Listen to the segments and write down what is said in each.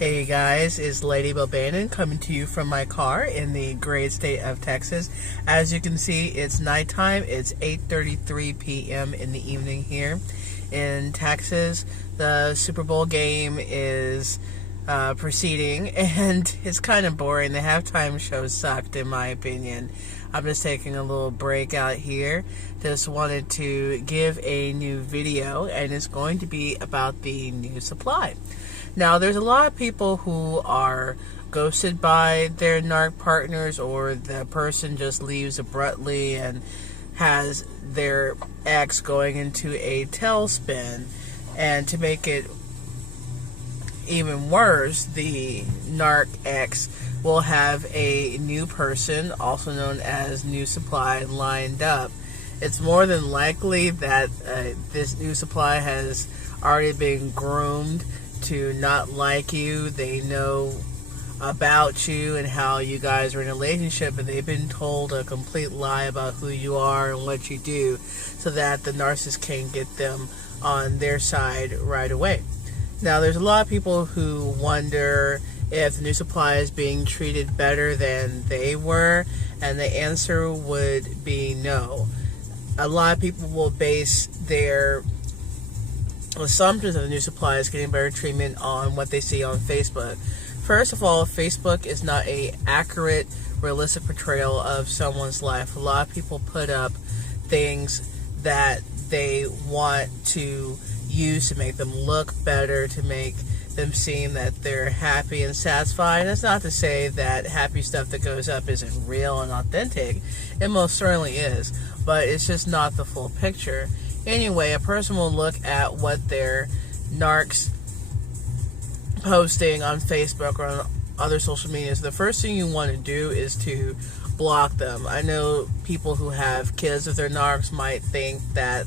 Hey guys, it's Lady Bobanon coming to you from my car in the great state of Texas. As you can see, it's nighttime. It's 8:33 p.m. in the evening here in Texas. The Super Bowl game is proceeding, and it's kind of boring. The halftime show sucked, in my opinion. I'm just taking a little break out here. Just wanted to give a new video, and it's going to be about the new supply. Now, there's a lot of people who are ghosted by their narc partners, or the person just leaves abruptly and has their ex going into a tailspin. And to make it even worse, the narc ex will have a new person, also known as New Supply, lined up. It's more than likely that this New Supply has already been groomed to not like you. They know about you and how you guys are in a relationship, and they've been told a complete lie about who you are and what you do, so that the narcissist can get them on their side right away. Now, there's a lot of people who wonder if the New Supply is being treated better than they were, and the answer would be no. A lot of people will base their assumptions of the New Supply is getting better treatment on what they see on Facebook. First of all, Facebook is not a accurate, realistic portrayal of someone's life. A lot of people put up things that they want to use to make them look better, to make them seem that they're happy and satisfied. And that's not to say that happy stuff that goes up isn't real and authentic. It most certainly is, but it's just not the full picture. Anyway, a person will look at what their narcs posting on Facebook or on other social media. So the first thing you want to do is to block them. I know people who have kids with their narcs might think that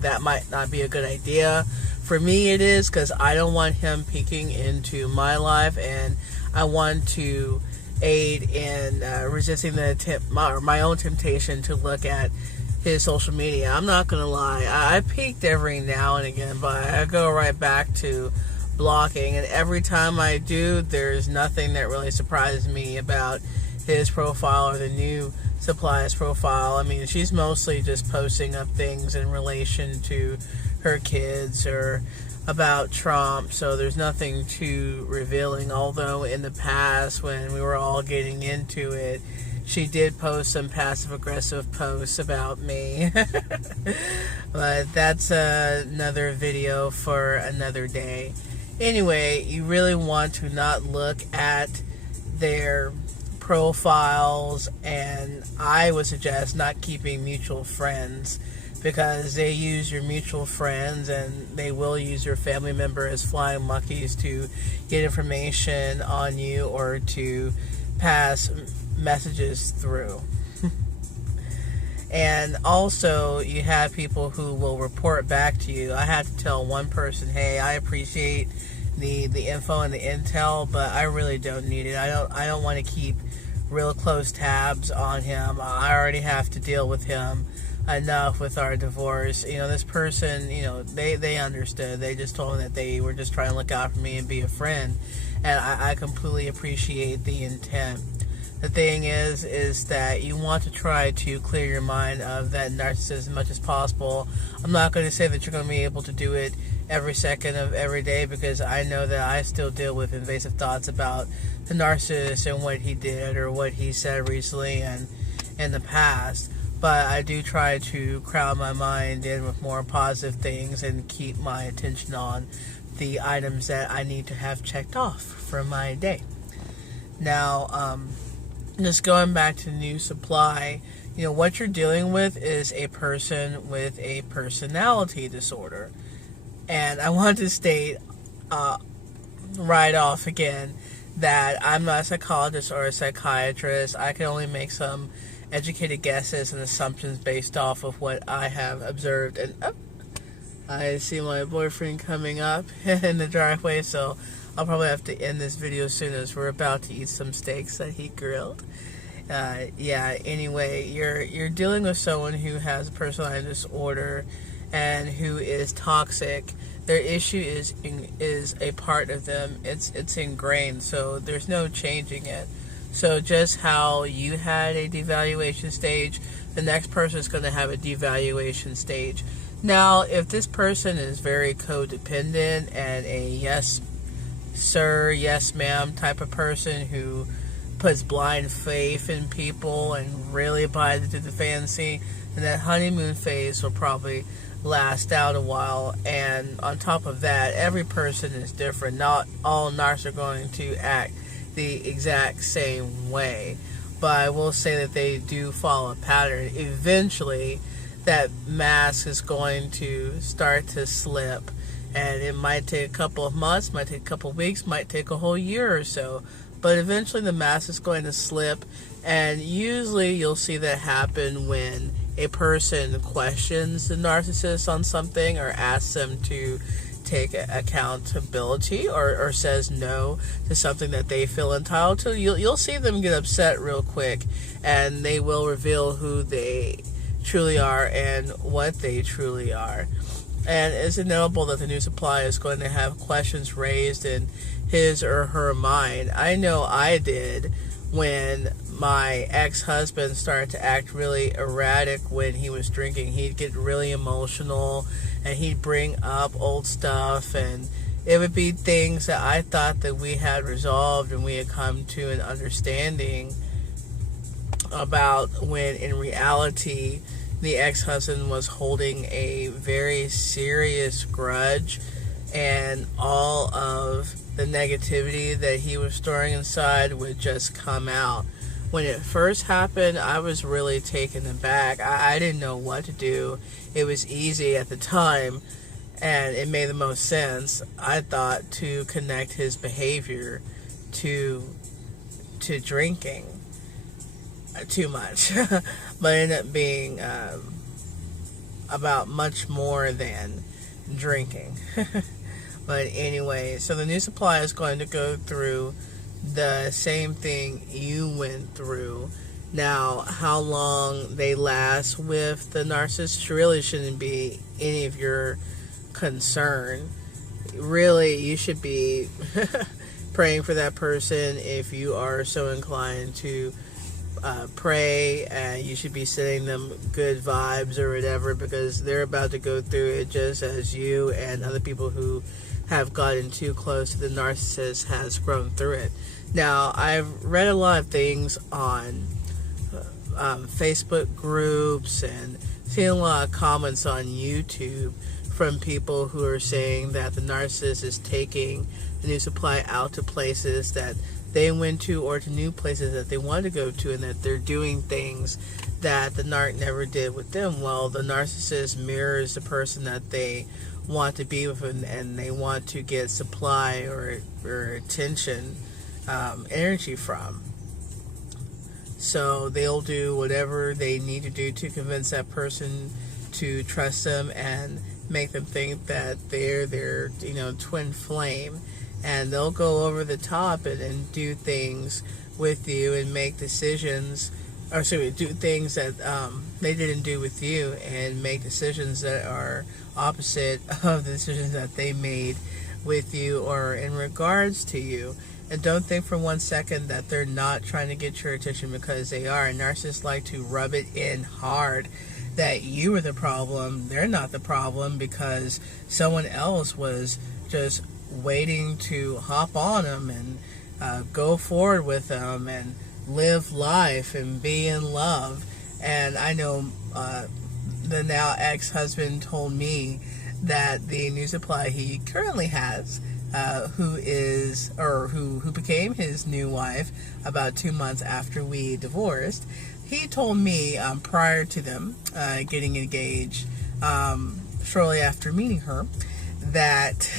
that might not be a good idea. For me, it is, because I don't want him peeking into my life, and I want to aid in resisting my own temptation to look at his social media. I'm not gonna lie, I peeked every now and again, but I go right back to blocking, and every time I do, there's nothing that really surprises me about his profile or the New Supply's profile. I mean, she's mostly just posting up things in relation to her kids or about Trump, so there's nothing too revealing. Although in the past, when we were all getting into it, she did post some passive-aggressive posts about me. But that's another video for another day. Anyway, you really want to not look at their profiles, and I would suggest not keeping mutual friends, because they use your mutual friends and they will use your family member as flying monkeys to get information on you or to pass messages through. And also, you have people who will report back to you. I had to tell one person, hey, I appreciate the info and the intel, but I really don't need it. I don't want to keep real close tabs on him. I already have to deal with him enough with our divorce. You know, this person, you know, they understood. They just told me that they were just trying to look out for me and be a friend, and I completely appreciate the intent. The thing is that you want to try to clear your mind of that narcissism as much as possible. I'm not going to say that you're going to be able to do it every second of every day, because I know that I still deal with invasive thoughts about the narcissist and what he did or what he said recently and in the past. But I do try to crowd my mind in with more positive things and keep my attention on the items that I need to have checked off for my day. Now, just going back to New Supply, you know, what you're dealing with is a person with a personality disorder. And I want to state right off again that I'm not a psychologist or a psychiatrist. I can only make some educated guesses and assumptions based off of what I have observed. And I see my boyfriend coming up in the driveway, so I'll probably have to end this video soon, as we're about to eat some steaks that he grilled. Anyway, you're dealing with someone who has a personality disorder and who is toxic. Their issue is a part of them. It's ingrained, so there's no changing it. So just how you had a devaluation stage, the next person is going to have a devaluation stage. Now, if this person is very codependent and a yes sir, yes ma'am type of person who puts blind faith in people and really buys into the fantasy, then that honeymoon phase will probably last out a while. And on top of that, every person is different. Not all narcs are going to act the exact same way, but I will say that they do follow a pattern. Eventually that mask is going to start to slip, and it might take a couple of months, might take a couple of weeks, might take a whole year or so, but eventually the mask is going to slip. And usually you'll see that happen when a person questions the narcissist on something or asks them to take accountability, or says no to something that they feel entitled to. You'll see them get upset real quick, and they will reveal who they truly are and what they truly are. And it's inevitable that the new supply is going to have questions raised in his or her mind. I know I did when my ex-husband started to act really erratic when he was drinking. He'd get really emotional, and he'd bring up old stuff, and it would be things that I thought that we had resolved and we had come to an understanding about, when in reality the ex-husband was holding a very serious grudge, and all of the negativity that he was storing inside would just come out. When it first happened, I was really taken aback. I didn't know what to do. It was easy at the time, and it made the most sense, I thought, to connect his behavior to drinking too much. But it ended up being about much more than drinking. But anyway, so the new supply is going to go through the same thing you went through. Now, how long they last with the narcissist really shouldn't be any of your concern. Really, you should be praying for that person if you are so inclined to pray, and you should be sending them good vibes or whatever, because they're about to go through it just as you and other people who have gotten too close to the narcissist has grown through it. Now, I've read a lot of things on Facebook groups and seen a lot of comments on YouTube from people who are saying that the narcissist is taking the new supply out to places that they went to, or to new places that they want to go to, and that they're doing things that the narc never did with them. Well, the narcissist mirrors the person that they want to be with, and they want to get supply or attention, energy from. So they'll do whatever they need to do to convince that person to trust them and make them think that they're their twin flame. And they'll go over the top and do things with you and make decisions, or do things that they didn't do with you, and make decisions that are opposite of the decisions that they made with you or in regards to you. And don't think for 1 second that they're not trying to get your attention, because they are. Narcissists like to rub it in hard that you were the problem. They're not the problem, because someone else was just waiting to hop on them and go forward with them and live life and be in love. And I know the now ex-husband told me that the new supply he currently has, who became his new wife about 2 months after we divorced, he told me prior to them getting engaged, shortly after meeting her, that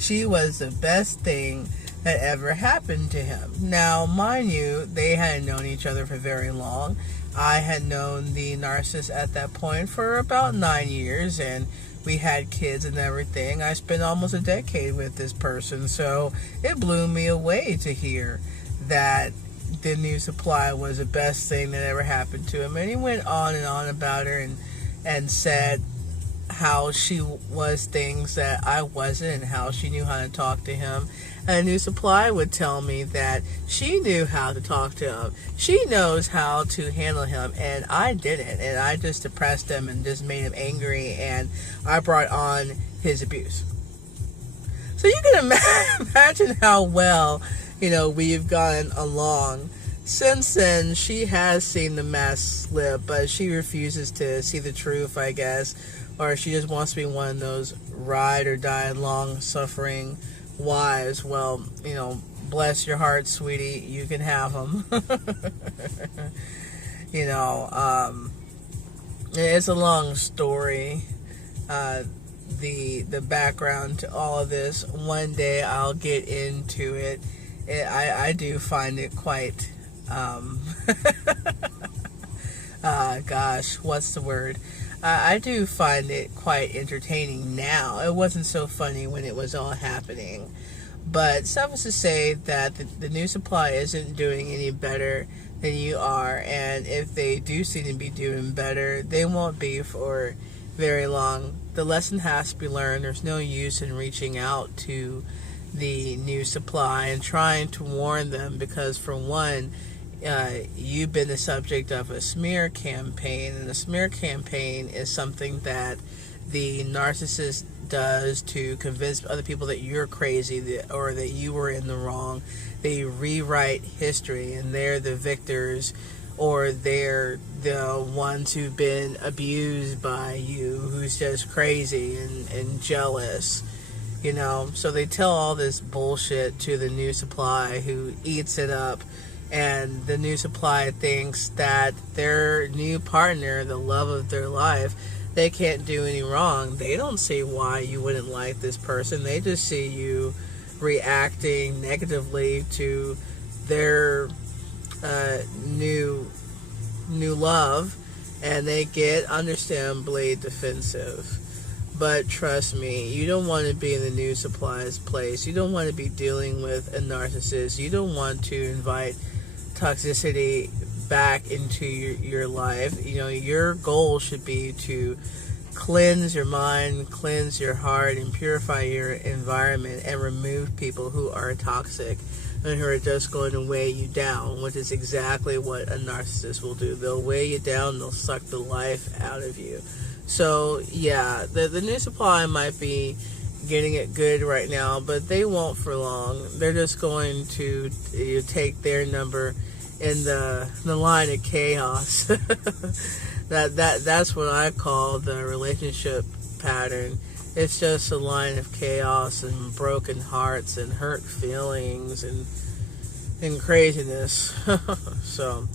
she was the best thing that ever happened to him. Now, mind you, they hadn't known each other for very long. I had known the narcissist at that point for about 9 years, and we had kids and everything. I spent almost a decade with this person, so it blew me away to hear that the new supply was the best thing that ever happened to him. And he went on and on about her and said how she was things that I wasn't, and how she knew how to talk to him. And New Supply would tell me that she knew how to talk to him. She knows how to handle him, and I didn't. And I just depressed him and just made him angry, and I brought on his abuse. So you can imagine how well, we've gone along. Since then, she has seen the mask slip, but she refuses to see the truth, I guess. Or she just wants to be one of those ride or die long-suffering wives. Well, bless your heart, sweetie. You can have them. It's a long story. The background to all of this. One day I'll get into it. I do find it quite gosh, what's the word? I do find it quite entertaining now. It wasn't so funny when it was all happening. But suffice to say that the New Supply isn't doing any better than you are. And if they do seem to be doing better, they won't be for very long. The lesson has to be learned. There's no use in reaching out to the New Supply and trying to warn them, because for one, you've been the subject of a smear campaign, and a smear campaign is something that the narcissist does to convince other people that you're crazy, or that you were in the wrong. They rewrite history, and they're the victors, or they're the ones who've been abused by you, who's just crazy and jealous. So they tell all this bullshit to the New Supply, who eats it up. And the New Supply thinks that their new partner, the love of their life, they can't do any wrong. They don't see why you wouldn't like this person. They just see you reacting negatively to their new love, and they get understandably defensive. But trust me, you don't want to be in the New Supply's place. You don't want to be dealing with a narcissist. You don't want to invite toxicity back into your life. Your goal should be to cleanse your mind, cleanse your heart, and purify your environment, and remove people who are toxic and who are just going to weigh you down, which is exactly what a narcissist will do. They'll weigh you down, they'll suck the life out of you. So, yeah, the New Supply might be getting it good right now, but they won't for long. They're just going to take their number in the line of chaos. That's what I call the relationship pattern. It's just a line of chaos and broken hearts and hurt feelings and craziness. So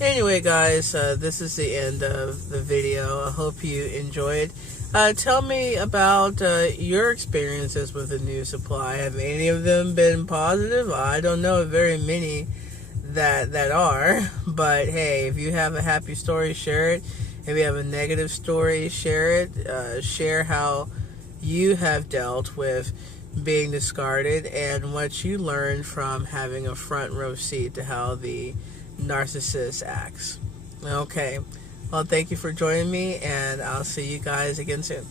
anyway, guys, this is the end of the video. I hope you enjoyed. Tell me about your experiences with the New Supply. Have any of them been positive? I don't know very many that are, but hey, if you have a happy story, share it. If you have a negative story, share it. Share how you have dealt with being discarded and what you learned from having a front row seat to how the narcissist acts. Okay, well, thank you for joining me, and I'll see you guys again soon.